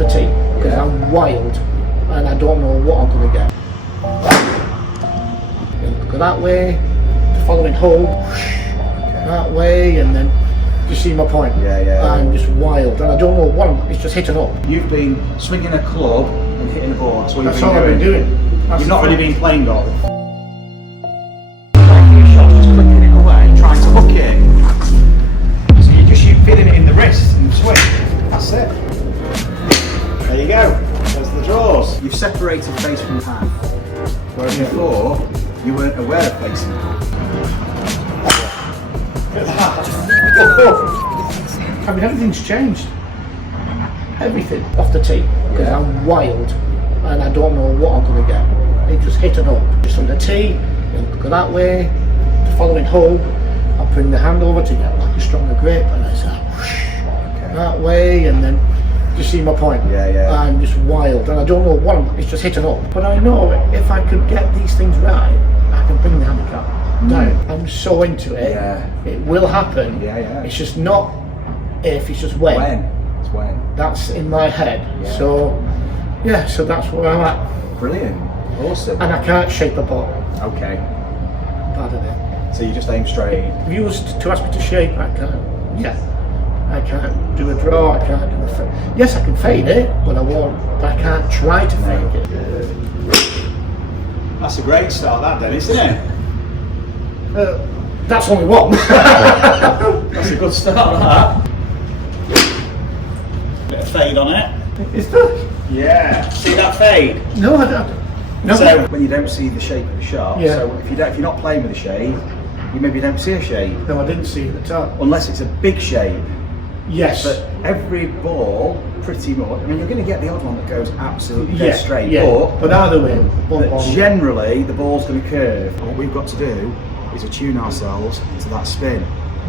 off the tee because I'm wild and I don't know what I'm going to get. Go that way, the following hole, that way, and then you see my point. I'm just wild and I don't know what it's just hitting up. You've been swinging a club and hitting a ball. That's all I've been doing. You've not really been playing golf. Just clicking it away, trying to hook it. So you're just feeling it in the wrist and swing. That's it. There you go. There's the draws. You've separated face from hand. Whereas before, you weren't aware of face and hand. I mean, everything's changed. Everything off the tee because I'm wild and I don't know what I'm going to get. It just hit it up. Just on the tee, go that way, the following hole, I bring the hand over to get like a stronger grip and I say that way, and then you see my point. I'm just wild and I don't know what it's just hitting up. But I know if I could get these things right, I can bring the handicap down. I'm so into it. It will happen. It's just not if, it's just when. It's when. That's in my head. So so that's where I'm at. Brilliant. Awesome. And I can't shape a ball. Okay. Bad at it. So you just aim straight. If you was to ask me to shape, I can't. I can't do a draw, I can't do a fade. Yes, I can fade it, but I won't. But I can't try to fade it. That's a great start, that, Dennis, isn't it? That's only one. That's a good start, that. Bit of fade on it. Is that? Yeah. See that fade? No, I don't. No. So when you don't see the shape of the shot, so if you're not playing with a shape, you maybe don't see a shape. No, I didn't see it at the top. Unless it's a big shape. Yes. But every ball, pretty much, I mean, you're going to get the odd one that goes absolutely dead straight. But either way, generally the ball's going to curve. What we've got to do is attune ourselves to that spin.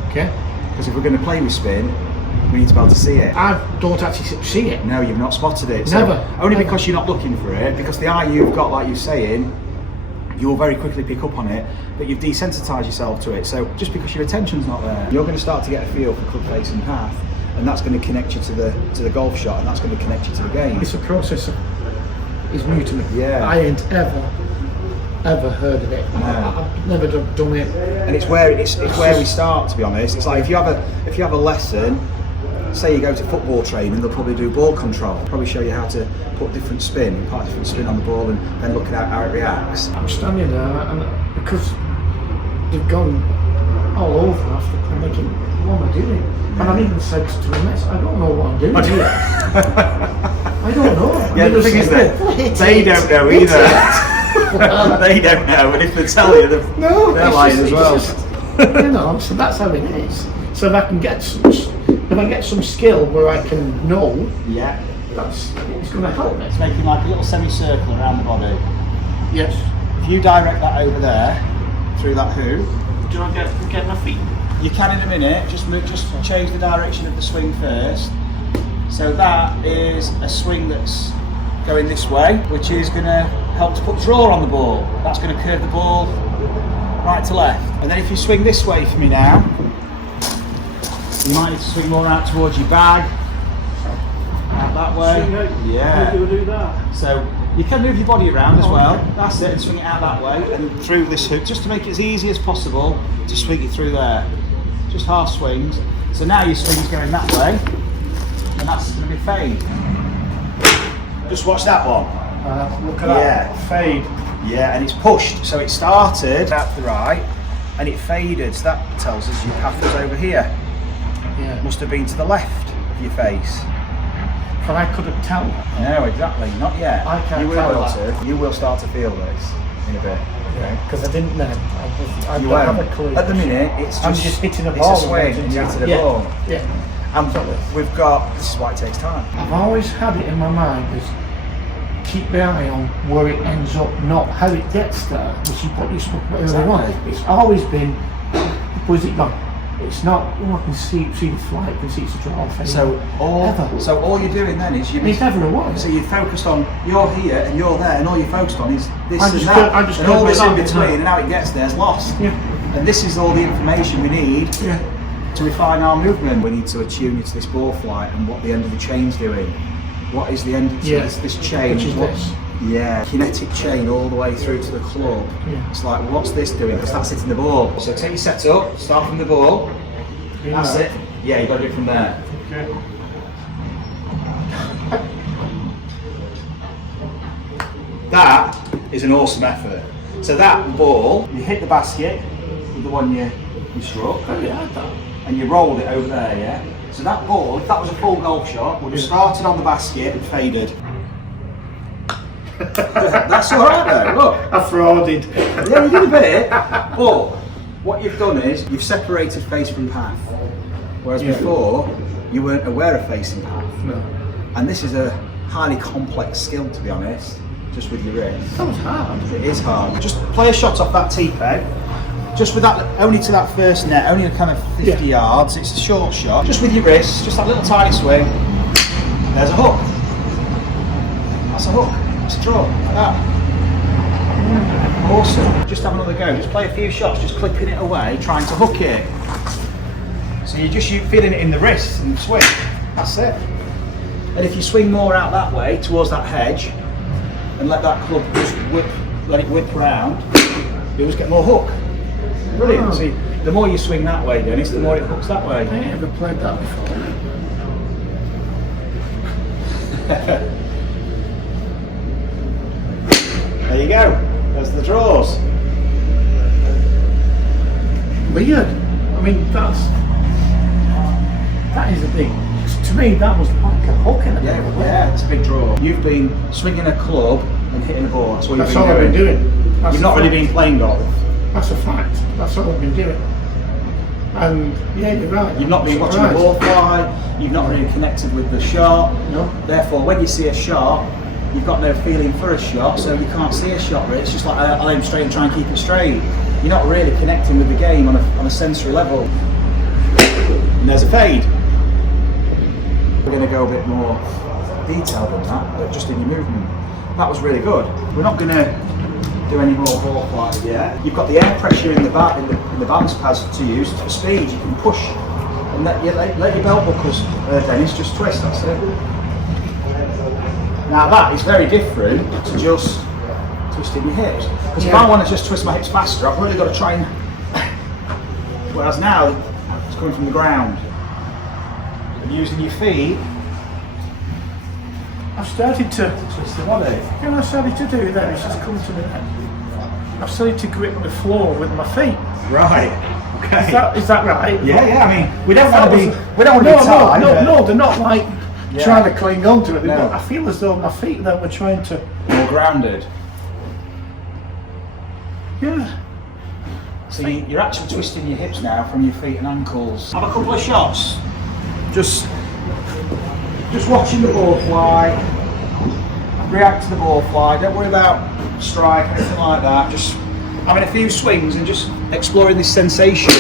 Okay. Because if we're going to play with spin, we need to be able to see it. I don't actually see it. No, you've not spotted it. Never. So only because you're not looking for it, because the eye you've got, like you're saying, you will very quickly pick up on it, but you've desensitised yourself to it. So just because your attention's not there, you're going to start to get a feel for club face and path, and that's going to connect you to the golf shot, and that's going to connect you to the game. It's a process is new to me. Yeah. I ain't ever heard of it. No. I've never done it. And it's where we start, to be honest. It's like if you have a lesson, say you go to football training, they'll probably do ball control, probably show you how to put different spin on the ball, and then look at how it reacts. I'm standing there, and because they've gone all over after I'm thinking, what am I doing? And I've even said to the mess, I don't know what I'm doing here. I don't know. Yeah, the thing is that they don't know either. They don't know, and if they tell you, they're lying as well. So that's how it is. So if I can get some skill where I can know, it's going to help me. It's making like a little semicircle around the body. Yes. If you direct that over there, through that hoop. Do I get my feet? You can in a minute, just change the direction of the swing first. So that is a swing that's going this way, which is going to help to put draw on the ball. That's going to curve the ball right to left. And then if you swing this way for me now, you might need to swing more out towards your bag. Out that way. How do I do that? So you can move your body around as well. That's it, and swing it out that way and through this hook, just to make it as easy as possible to swing it through there. Just half swings. So now your swing's going that way, and that's going to be fade. Just watch that one. Look at that. Fade. Yeah, and it's pushed. So it started at the right, and it faded. So that tells us your path was over here. Yeah. It must have been to the left of your face. But I couldn't tell. No, exactly. Not yet. I can't you will tell to. You will start to feel this in a bit. Because I didn't know. I don't have a clue. At the minute, I'm just hitting a ball. It's a swing. You're hitting a ball. Yeah. And we've got. This is why it takes time. I've always had it in my mind is keep the eye on where it ends up, not how it gets there, which is what you spoke about earlier on. It's always been, where's it gone? It's not, I can see the flight, I can see it's a draw fade. So all you're doing then is it's never a while. So you're focused on, you're here and you're there, and all you're focused on is this and that. And all this in between, and how it gets there is lost. Yeah. And this is all the information we need to refine our movement. We need to attune it to this ball flight and what the end of the chain's doing. what is the end, Yeah. this chain, Which is this. Yeah, kinetic chain all the way through to the club. Yeah. It's like, what's this doing? Because that's hitting the ball. So take your set up, start from the ball. That's it. Yeah, you've got to do it from there. Okay. That is an awesome effort. So that ball, you hit the basket with the one you struck, Oh, yeah, I had that. and you rolled it over there, yeah? So that ball, if that was a full golf shot, would have started on the basket and faded. That's alright though, look. I frauded. Yeah, you did a bit, but what you've done is you've separated face from path. Whereas before, you weren't aware of face and path. No. And this is a highly complex skill, to be honest, just with your wrist. That was hard. It is hard. Just play a shot off that tee peg. Just with that, only to that first net, only a kind of 50 yards. It's a short shot. Just with your wrist, just that little tiny swing. There's a hook. That's a hook. It's a draw. Like that. Awesome. Just have another go. Just play a few shots, just clipping it away, trying to hook it. So you're just feeling it in the wrist and swing. That's it. And if you swing more out that way towards that hedge and let that club just let it whip round, you'll just get more hook. Brilliant. Oh. See, the more you swing that way, Dennis, the more it hooks that way. I ain't ever played that before. There you go. There's the draws. Weird. I mean, that is a big. To me, that was like a hook in it. Yeah, it's a big draw. You've been swinging a club and hitting a ball. That's all That's all I've been doing. That's You've not really been playing golf. That's a fact. That's all I've been doing. And yeah, you're right. You've not been watching the ball fly. You've not really connected with the shot. No. Therefore, when you see a shot, you've got no feeling for a shot, so you can't see a shot. Really. It's just like I aim straight and try and keep it straight. You're not really connecting with the game on a sensory level. And there's a fade. We're going to go a bit more detailed than that, but just in your movement. That was really good. We're not going to do any more ball flight yet. You've got the air pressure in the balance pads to use for speed. You can push and let your belt buckles, Dennis, just twist. That's it. Now that is very different to just twisting your hips. Because if I want to just twist my hips faster, I've really got to try and. Whereas now it's coming from the ground. Using your feet, I've started to. twist the body. You know, I started to do that. It's just come to me. I've started to grip the floor with my feet. Right. Okay. Is that right? Yeah. I mean, we don't want to be tight. No, they're not like trying to cling on to it. No. I feel as though my feet then were trying to. More grounded. Yeah. So you're actually twisting your hips now from your feet and ankles. Have a couple of shots. Just watching the ball fly. React to the ball fly. Don't worry about strike, anything like that. Just having a few swings and just exploring this sensation.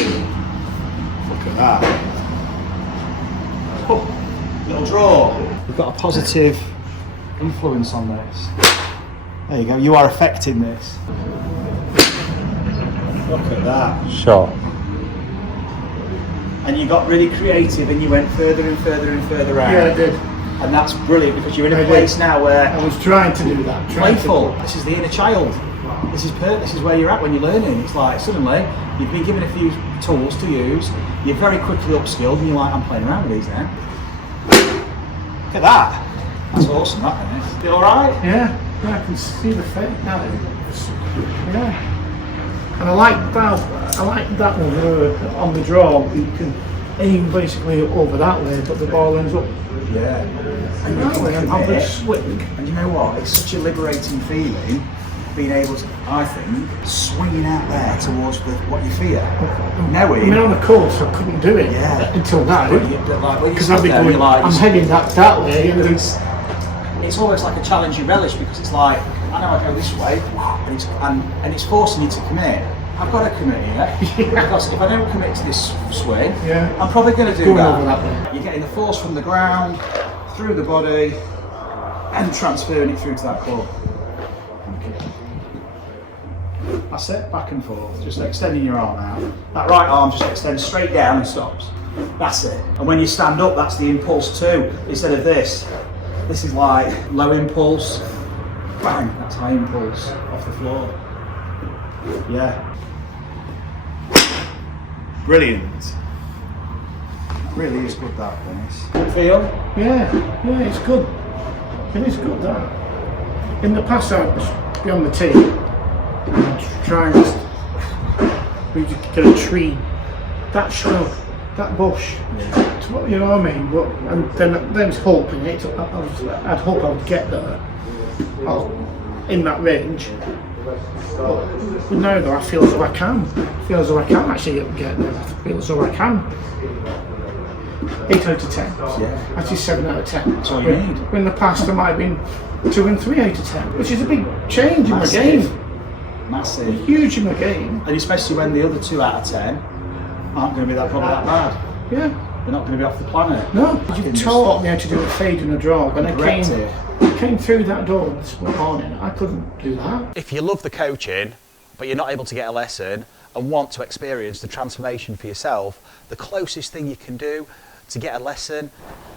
Look at that. Oh, little draw. We've got a positive influence on this. There you go. You are affecting this. Look at that. Shot. And you got really creative and you went further and further and further out. Yeah, I did. And that's brilliant because you're in a I place did. now where I was trying to do that. playful. This is the inner child. This is where you're at when you're learning. It's like suddenly you've been given a few tools to use. You're very quickly upskilled and you're like, I'm playing around with these now. Look at that. That's awesome, that is. You all right? Yeah, I can see the fade now. Yeah. And I like that. I like that one on the draw. You can aim basically over that way, but the ball ends up. Yeah. And you That can way, and have commit. a swing. And you know what? It's such a liberating feeling being able to, I think, swinging out there towards what you fear. I mean, Knowing. on the course, I couldn't do it until now. Because I'd be going, I'm heading that way. And it's almost like a challenge you relish because it's like, I know I go this way, and it's forcing you to commit. I've got to commit here because if I don't commit to this swing, I'm probably going to do Going that. over that way. You're getting the force from the ground, through the body, and transferring it through to that club. That's it, back and forth, just extending your arm out. That right arm just extends straight down and stops. That's it. And when you stand up, that's the impulse too, instead of this. This is like low impulse, bang, that's high impulse off the floor. Yeah. Brilliant. Really is good that, Denis. Good feel? Yeah, it's good. It is good that. In the past I'd be on the tee and try and get a tree, that shrub, that bush. Yeah. You know what I mean? But, and then I was hoping I'd hope I would get there in that range. But now though, I feel as though I can. I feel as though I can actually get there. I feel as though I can. 8 out of 10. Yeah. Actually 7 out of 10. That's all you need. In the past I might have been 2 and 3 out of 10, which is a big change in my game. Massive. Huge in my game. And especially when the other 2 out of 10 aren't going to be probably that bad. Yeah. They're not going to be off the planet. No, you've taught me how to do a fade and a draw. When I came through that door this morning, I couldn't do that. If you love the coaching, but you're not able to get a lesson and want to experience the transformation for yourself, the closest thing you can do to get a lesson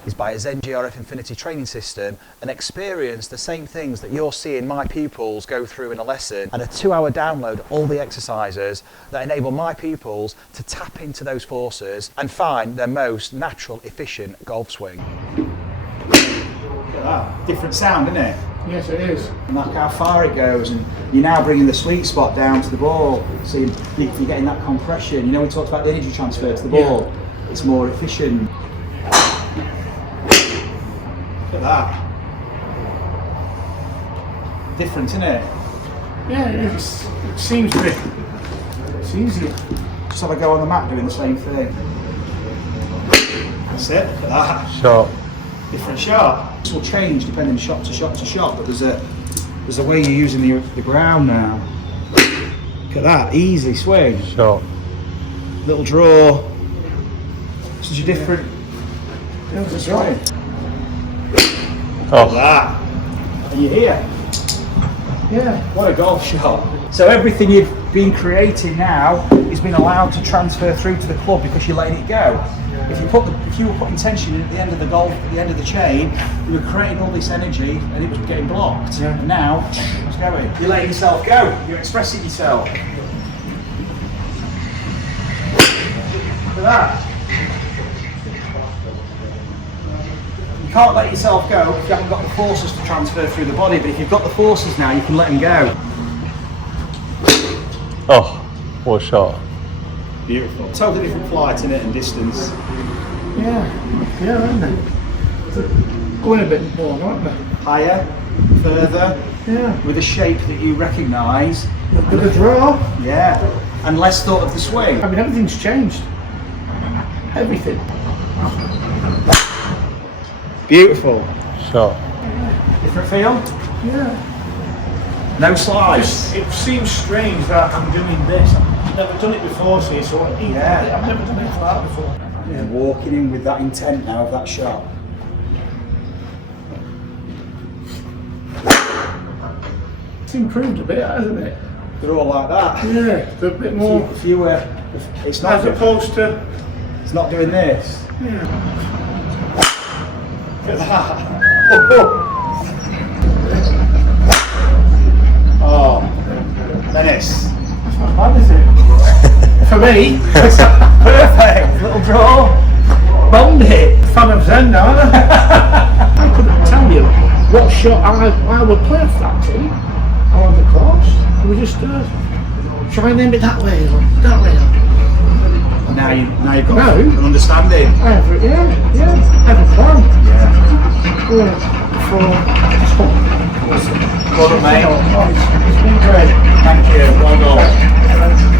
is buy a ZEN GRF Infinity training system and experience the same things that you're seeing my pupils go through in a lesson, and a 2-hour download all the exercises that enable my pupils to tap into those forces and find their most natural, efficient golf swing. Look at that. Different sound, isn't it? Yes, it is. And look how far it goes, and you're now bringing the sweet spot down to the ball, so you're getting that compression. You know, we talked about the energy transfer to the ball. Yeah. It's more efficient. Look at that. Different, isn't it? Yeah, it seems to be. It's easier. Just have a go on the mat doing the same thing. That's it. Look at that. Shot. Different shot. This will change depending shot to shot to shot, but there's a way you're using the ground now. Look at that. Easy swing. Shot. Little draw. Such a different. That's right. Oh, that. And you're here. Yeah. What a golf shot. So everything you've been creating now is being allowed to transfer through to the club because you're letting it go. If you were putting tension in at the end of the golf, at the end of the chain, you were creating all this energy and it was getting blocked. Yeah. And now it's going. You're letting yourself go. You're expressing yourself. Look at that. You can't let yourself go if you haven't got the forces to transfer through the body, but if you've got the forces now, you can let them go. Oh, what a shot. Beautiful. Totally different flight in it and distance. Yeah, aren't they? Going a bit more, aren't they? Higher, further, Yeah. with a shape that you recognise. With a draw. Yeah, and less thought of the swing. I mean, everything's changed. Everything. Beautiful. Shot. Different feel? Yeah. No slice. It seems strange that I'm doing this. I've never done it before, so Yeah. I've never done it like that before. Yeah, walking in with that intent now of that shot. It's improved a bit, hasn't it? They're all like that. Yeah, a bit more. If you were, it's not. As opposed to. It's not doing this. Yeah. Look at that. Oh, Denis. That's not bad, is it? For me, it's Perfect. Little draw. bombed it. Fan of Zen now, aren't I? I couldn't tell you what shot I would play off that tee or on the course. We just try and aim it that way, or that way. Now you've got No. an understanding. I have a plan. Yeah. For Well done, mate. it's been great. Thank you. Well done.